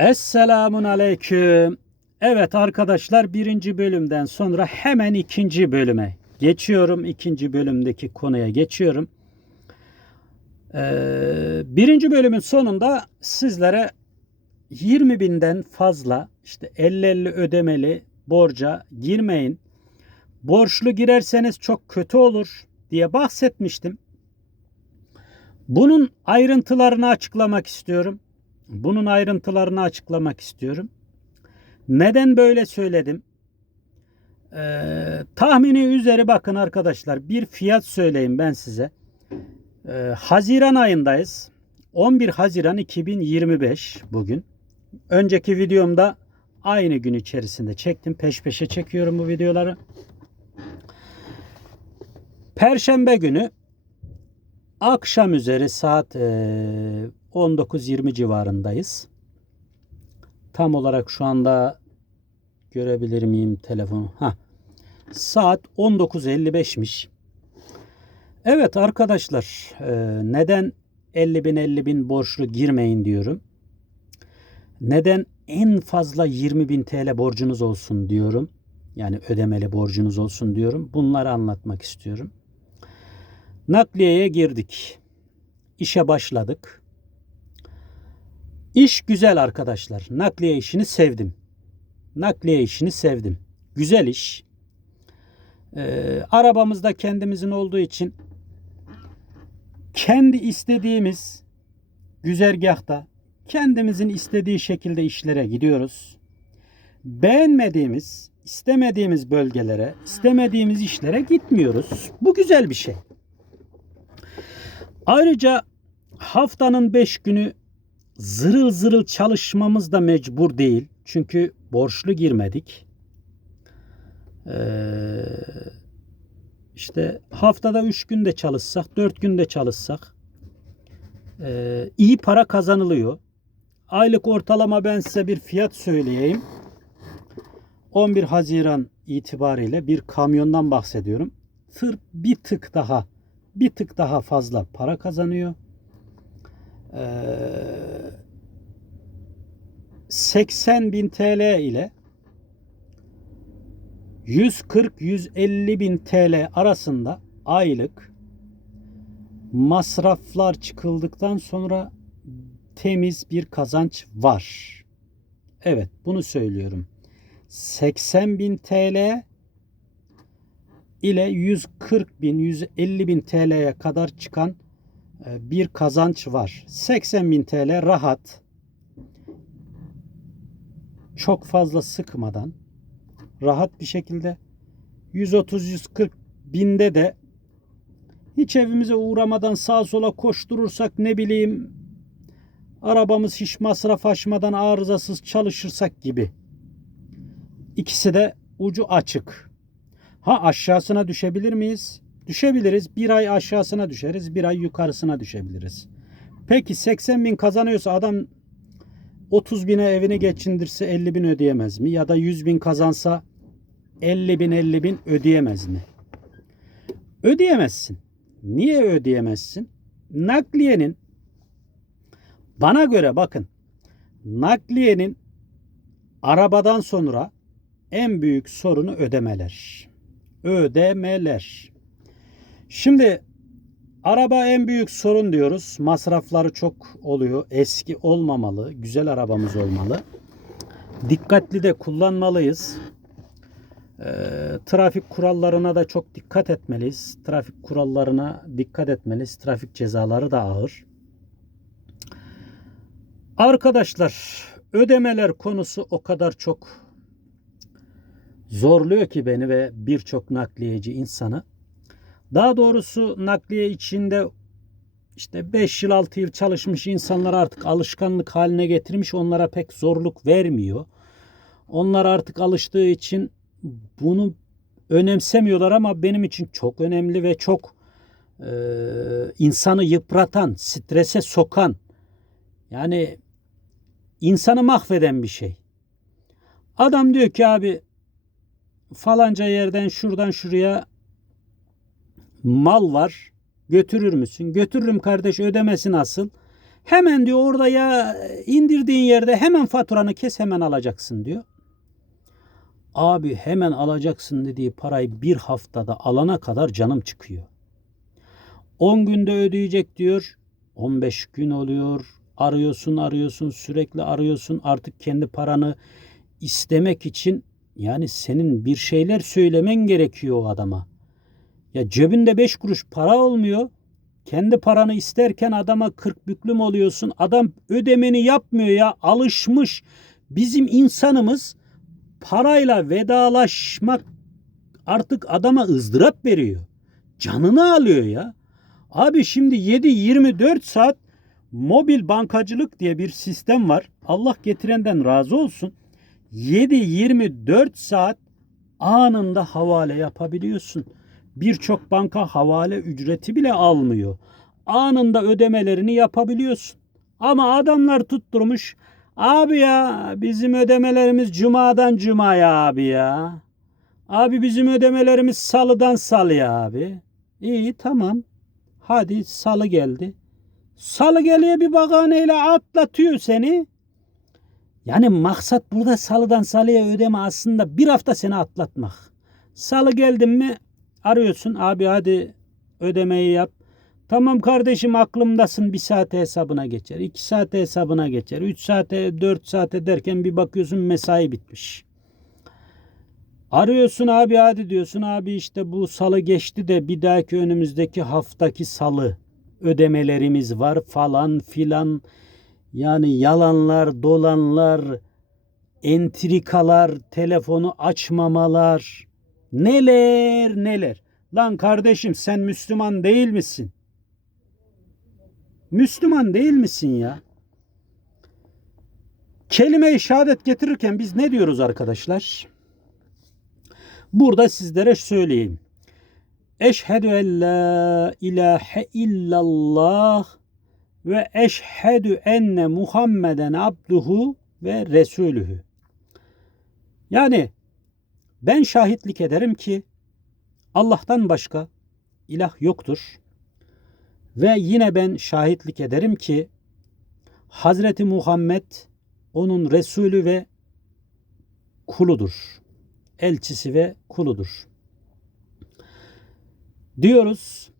Esselamun Aleyküm. Evet arkadaşlar birinci bölümden sonra hemen ikinci bölüme geçiyorum. İkinci bölümdeki konuya geçiyorum. Ee, birinci bölümün sonunda sizlere 20 binden fazla işte 50-50 ödemeli borca girmeyin. Borçlu girerseniz çok kötü olur diye bahsetmiştim. Bunun ayrıntılarını açıklamak istiyorum. Bunun ayrıntılarını açıklamak istiyorum. Neden böyle söyledim? Ee, tahmini üzeri bakın arkadaşlar. Bir fiyat söyleyeyim ben size. Ee, Haziran ayındayız. 11 Haziran 2025 bugün. Önceki videomda aynı gün içerisinde çektim. Peş peşe çekiyorum bu videoları. Perşembe günü akşam üzeri saat e, 19-20 civarındayız. Tam olarak şu anda görebilir miyim telefonu? Ha. Saat 19.55'miş. Evet arkadaşlar e, neden 50 bin 50 bin borçlu girmeyin diyorum. Neden en fazla 20 bin TL borcunuz olsun diyorum. Yani ödemeli borcunuz olsun diyorum. Bunları anlatmak istiyorum. Nakliyeye girdik. İşe başladık. İş güzel arkadaşlar. Nakliye işini sevdim. Nakliye işini sevdim. Güzel iş. Ee, arabamız da kendimizin olduğu için kendi istediğimiz güzergahta kendimizin istediği şekilde işlere gidiyoruz. Beğenmediğimiz, istemediğimiz bölgelere, istemediğimiz işlere gitmiyoruz. Bu güzel bir şey. Ayrıca haftanın 5 günü zırıl zırıl çalışmamız da mecbur değil. Çünkü borçlu girmedik. Ee, işte haftada 3 günde çalışsak, 4 günde çalışsak e, iyi para kazanılıyor. Aylık ortalama ben size bir fiyat söyleyeyim. 11 Haziran itibariyle bir kamyondan bahsediyorum. Tır bir tık daha bir tık daha fazla para kazanıyor. Ee, 80 bin TL ile 140-150 bin TL arasında aylık masraflar çıkıldıktan sonra temiz bir kazanç var. Evet bunu söylüyorum. 80 bin TL ile 140 bin 150 bin TL'ye kadar çıkan e, bir kazanç var. 80 bin TL rahat çok fazla sıkmadan rahat bir şekilde 130-140 binde de hiç evimize uğramadan sağa sola koşturursak ne bileyim arabamız hiç masraf aşmadan arızasız çalışırsak gibi. İkisi de ucu açık. Ha aşağısına düşebilir miyiz? Düşebiliriz. Bir ay aşağısına düşeriz. Bir ay yukarısına düşebiliriz. Peki 80 bin kazanıyorsa adam 30 bine evini geçindirse 50 bin ödeyemez mi? Ya da 100 bin kazansa 50 bin 50 bin ödeyemez mi? Ödeyemezsin. Niye ödeyemezsin? Nakliyenin bana göre bakın nakliyenin arabadan sonra en büyük sorunu ödemeler. Ödemeler. Şimdi araba en büyük sorun diyoruz. Masrafları çok oluyor. Eski olmamalı. Güzel arabamız olmalı. Dikkatli de kullanmalıyız. E, trafik kurallarına da çok dikkat etmeliyiz. Trafik kurallarına dikkat etmeliyiz. Trafik cezaları da ağır. Arkadaşlar ödemeler konusu o kadar çok zorluyor ki beni ve birçok nakliyeci insanı. Daha doğrusu nakliye içinde işte 5 yıl 6 yıl çalışmış insanlar artık alışkanlık haline getirmiş onlara pek zorluk vermiyor. Onlar artık alıştığı için bunu önemsemiyorlar ama benim için çok önemli ve çok e, insanı yıpratan, strese sokan yani insanı mahveden bir şey. Adam diyor ki abi falanca yerden şuradan şuraya mal var. Götürür müsün? Götürürüm kardeş ödemesi nasıl? Hemen diyor orada ya indirdiğin yerde hemen faturanı kes hemen alacaksın diyor. Abi hemen alacaksın dediği parayı bir haftada alana kadar canım çıkıyor. 10 günde ödeyecek diyor. 15 gün oluyor. Arıyorsun arıyorsun sürekli arıyorsun artık kendi paranı istemek için yani senin bir şeyler söylemen gerekiyor o adama. Ya cebinde 5 kuruş para olmuyor. Kendi paranı isterken adama 40 büklüm oluyorsun. Adam ödemeni yapmıyor ya alışmış. Bizim insanımız parayla vedalaşmak artık adama ızdırap veriyor. Canını alıyor ya. Abi şimdi 7-24 saat mobil bankacılık diye bir sistem var. Allah getirenden razı olsun. 7-24 saat anında havale yapabiliyorsun. Birçok banka havale ücreti bile almıyor. Anında ödemelerini yapabiliyorsun. Ama adamlar tutturmuş. Abi ya bizim ödemelerimiz cumadan cumaya abi ya. Abi bizim ödemelerimiz salıdan salıya abi. İyi tamam. Hadi salı geldi. Salı geliyor bir bahaneyle atlatıyor seni. Yani maksat burada salıdan salıya ödeme aslında bir hafta seni atlatmak. Salı geldin mi arıyorsun abi hadi ödemeyi yap. Tamam kardeşim aklımdasın bir saate hesabına geçer. iki saate hesabına geçer. Üç saate dört saate derken bir bakıyorsun mesai bitmiş. Arıyorsun abi hadi diyorsun abi işte bu salı geçti de bir dahaki önümüzdeki haftaki salı ödemelerimiz var falan filan. Yani yalanlar, dolanlar, entrikalar, telefonu açmamalar. Neler neler. Lan kardeşim sen Müslüman değil misin? Müslüman değil misin ya? Kelime-i şehadet getirirken biz ne diyoruz arkadaşlar? Burada sizlere söyleyeyim. Eşhedü en la ilahe illallah ve eşhedü enne Muhammeden abduhu ve resulühü. Yani ben şahitlik ederim ki Allah'tan başka ilah yoktur. Ve yine ben şahitlik ederim ki Hazreti Muhammed onun Resulü ve kuludur. Elçisi ve kuludur. Diyoruz,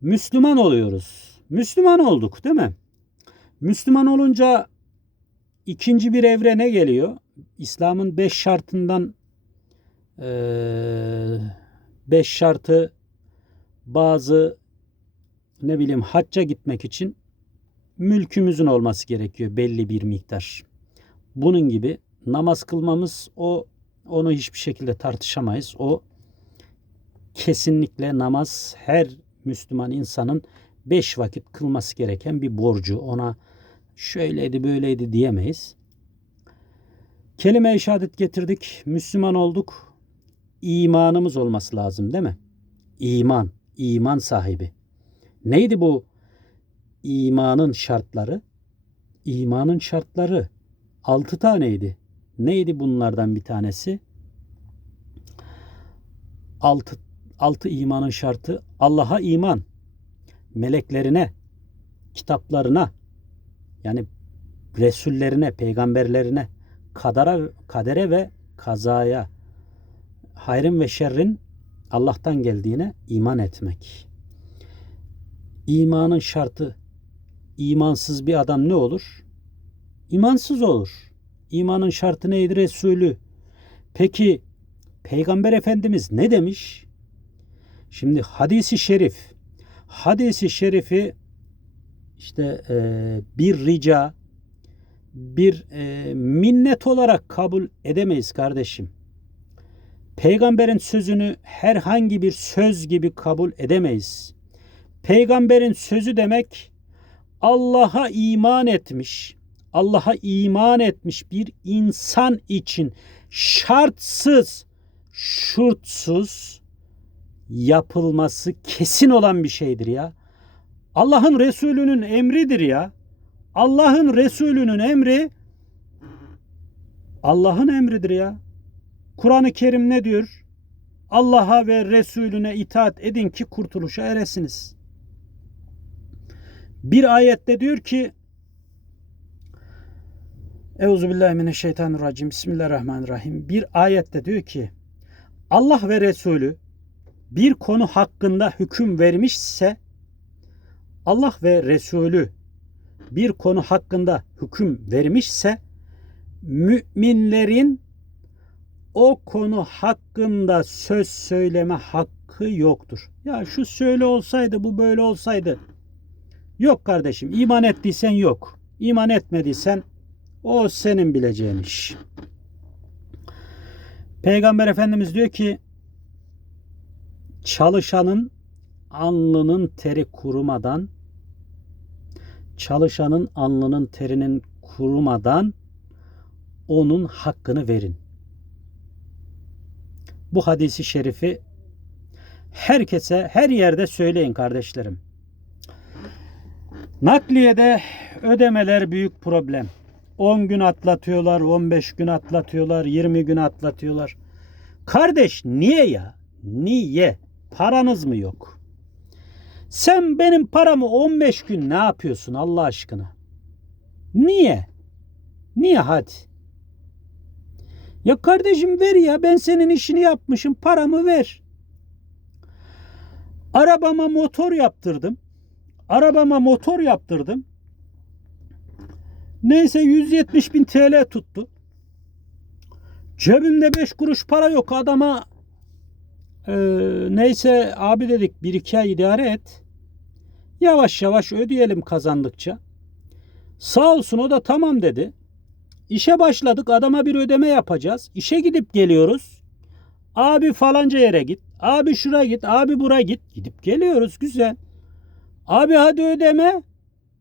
Müslüman oluyoruz. Müslüman olduk değil mi? Müslüman olunca ikinci bir evrene geliyor. İslam'ın beş şartından beş şartı bazı ne bileyim hacca gitmek için mülkümüzün olması gerekiyor belli bir miktar. Bunun gibi namaz kılmamız o onu hiçbir şekilde tartışamayız. O kesinlikle namaz her Müslüman insanın beş vakit kılması gereken bir borcu. Ona şöyleydi böyleydi diyemeyiz. Kelime-i şehadet getirdik. Müslüman olduk. İmanımız olması lazım değil mi? İman, iman sahibi. Neydi bu imanın şartları? İmanın şartları altı taneydi. Neydi bunlardan bir tanesi? Altı, altı imanın şartı Allah'a iman, meleklerine, kitaplarına, yani Resullerine, peygamberlerine, kadara, kadere ve kazaya, hayrın ve şerrin Allah'tan geldiğine iman etmek. İmanın şartı imansız bir adam ne olur? İmansız olur. İmanın şartı neydi? Resulü. Peki Peygamber Efendimiz ne demiş? Şimdi hadisi şerif. Hadisi şerifi işte e, bir rica, bir e, minnet olarak kabul edemeyiz kardeşim. Peygamberin sözünü herhangi bir söz gibi kabul edemeyiz. Peygamberin sözü demek Allah'a iman etmiş, Allah'a iman etmiş bir insan için şartsız, şurtsuz yapılması kesin olan bir şeydir ya. Allah'ın Resulü'nün emridir ya. Allah'ın Resulü'nün emri Allah'ın emridir ya. Kur'an-ı Kerim ne diyor? Allah'a ve Resulüne itaat edin ki kurtuluşa eresiniz. Bir ayette diyor ki Euzubillahimineşşeytanirracim. Bismillahirrahmanirrahim. Bir ayette diyor ki Allah ve Resulü bir konu hakkında hüküm vermişse Allah ve Resulü bir konu hakkında hüküm vermişse müminlerin o konu hakkında söz söyleme hakkı yoktur. Ya şu söyle olsaydı bu böyle olsaydı. Yok kardeşim iman ettiysen yok. İman etmediysen o senin bileceğin iş. Peygamber Efendimiz diyor ki çalışanın alnının teri kurumadan çalışanın alnının terinin kurumadan onun hakkını verin. Bu hadisi şerifi herkese her yerde söyleyin kardeşlerim. Nakliyede ödemeler büyük problem. 10 gün atlatıyorlar, 15 gün atlatıyorlar, 20 gün atlatıyorlar. Kardeş niye ya? Niye? Paranız mı yok? Sen benim paramı 15 gün ne yapıyorsun Allah aşkına? Niye? Niye hadi? Ya kardeşim ver ya ben senin işini yapmışım paramı ver. Arabama motor yaptırdım. Arabama motor yaptırdım. Neyse 170 bin TL tuttu. Cebimde 5 kuruş para yok adama e, neyse abi dedik bir iki ay idare et. Yavaş yavaş ödeyelim kazandıkça. Sağ olsun o da tamam dedi. İşe başladık adama bir ödeme yapacağız. İşe gidip geliyoruz. Abi falanca yere git. Abi şuraya git. Abi buraya git. Gidip geliyoruz güzel. Abi hadi ödeme.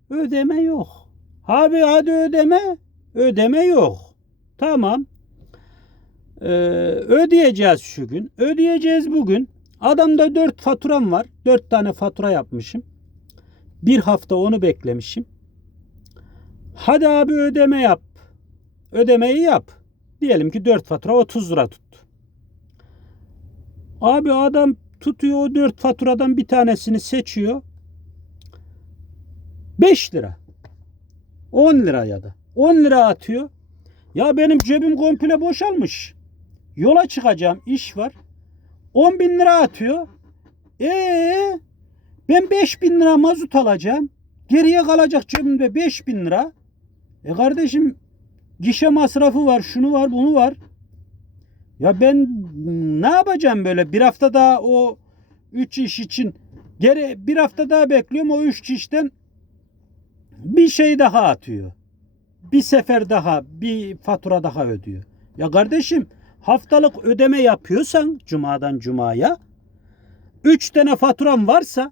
Ödeme yok. Abi hadi ödeme. Ödeme yok. Tamam. Ee, ödeyeceğiz şu gün. Ödeyeceğiz bugün. Adamda dört faturam var. Dört tane fatura yapmışım. Bir hafta onu beklemişim. Hadi abi ödeme yap. Ödemeyi yap. Diyelim ki 4 fatura 30 lira tuttu. Abi adam tutuyor o 4 faturadan bir tanesini seçiyor. 5 lira. 10 lira ya da. 10 lira atıyor. Ya benim cebim komple boşalmış. Yola çıkacağım iş var. 10 bin lira atıyor. Ee, ben 5 bin lira mazot alacağım. Geriye kalacak cebimde 5 bin lira. E kardeşim gişe masrafı var, şunu var, bunu var. Ya ben ne yapacağım böyle bir hafta daha o 3 iş için geri bir hafta daha bekliyorum o 3 işten bir şey daha atıyor. Bir sefer daha bir fatura daha ödüyor. Ya kardeşim haftalık ödeme yapıyorsan cumadan cumaya 3 tane faturan varsa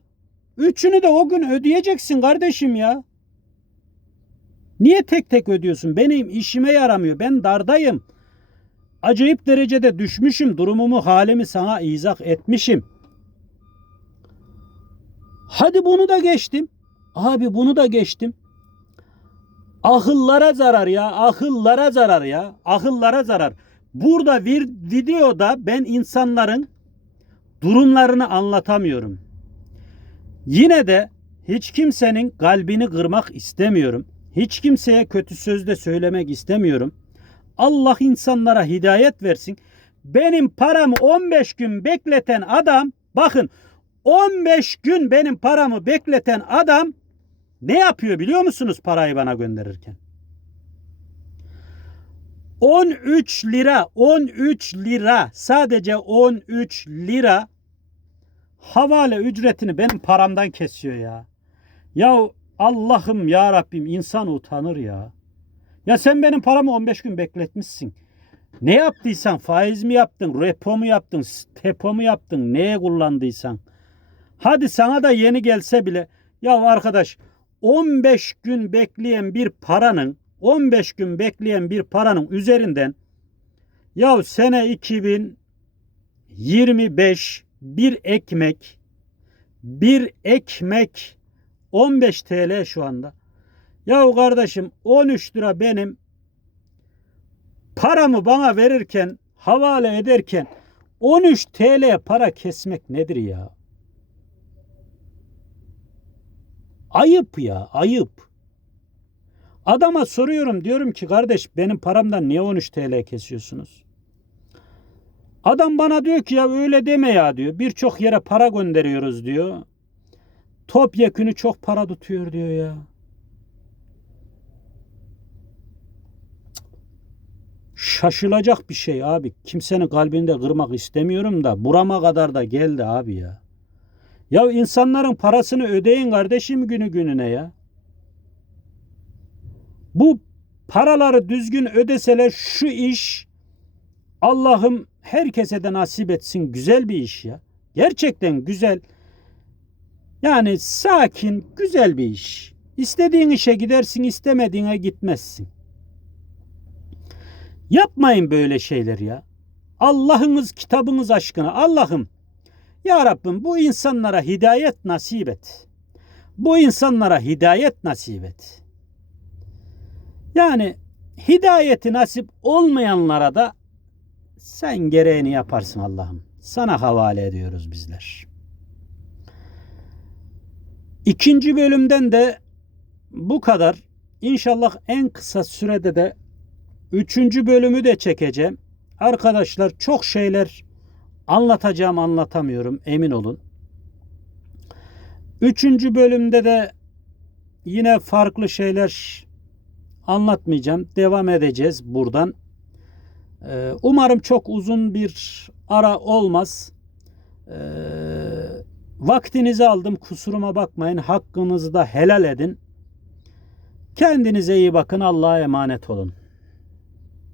üçünü de o gün ödeyeceksin kardeşim ya. Niye tek tek ödüyorsun? Benim işime yaramıyor. Ben dardayım. Acayip derecede düşmüşüm. Durumumu, halimi sana izah etmişim. Hadi bunu da geçtim. Abi bunu da geçtim. Ahıllara zarar ya. Ahıllara zarar ya. Ahıllara zarar. Burada bir videoda ben insanların durumlarını anlatamıyorum. Yine de hiç kimsenin kalbini kırmak istemiyorum. Hiç kimseye kötü söz de söylemek istemiyorum. Allah insanlara hidayet versin. Benim paramı 15 gün bekleten adam bakın 15 gün benim paramı bekleten adam ne yapıyor biliyor musunuz parayı bana gönderirken? 13 lira 13 lira sadece 13 lira havale ücretini benim paramdan kesiyor ya. Ya Allah'ım ya Rabbim insan utanır ya. Ya sen benim paramı 15 gün bekletmişsin. Ne yaptıysan faiz mi yaptın, repo mu yaptın, tepo mu yaptın, neye kullandıysan. Hadi sana da yeni gelse bile ya arkadaş 15 gün bekleyen bir paranın 15 gün bekleyen bir paranın üzerinden ya sene 2025 bir ekmek bir ekmek 15 TL şu anda. Ya kardeşim 13 lira benim paramı bana verirken havale ederken 13 TL para kesmek nedir ya? Ayıp ya ayıp. Adama soruyorum diyorum ki kardeş benim paramdan niye 13 TL kesiyorsunuz? Adam bana diyor ki ya öyle deme ya diyor. Birçok yere para gönderiyoruz diyor. Topyekünü çok para tutuyor diyor ya. Şaşılacak bir şey abi. Kimsenin kalbinde kırmak istemiyorum da burama kadar da geldi abi ya. Ya insanların parasını ödeyin kardeşim günü gününe ya. Bu paraları düzgün ödeseler şu iş Allah'ım herkese de nasip etsin güzel bir iş ya. Gerçekten güzel. Yani sakin, güzel bir iş. İstediğin işe gidersin, istemediğine gitmezsin. Yapmayın böyle şeyler ya. Allah'ınız kitabınız aşkına Allah'ım ya Rabbim bu insanlara hidayet nasip et. Bu insanlara hidayet nasip et. Yani hidayeti nasip olmayanlara da sen gereğini yaparsın Allah'ım. Sana havale ediyoruz bizler. İkinci bölümden de bu kadar. İnşallah en kısa sürede de üçüncü bölümü de çekeceğim. Arkadaşlar çok şeyler anlatacağım anlatamıyorum emin olun. Üçüncü bölümde de yine farklı şeyler anlatmayacağım. Devam edeceğiz buradan. Ee, Umarım çok uzun bir ara olmaz. Ee, Vaktinizi aldım kusuruma bakmayın. Hakkınızı da helal edin. Kendinize iyi bakın. Allah'a emanet olun.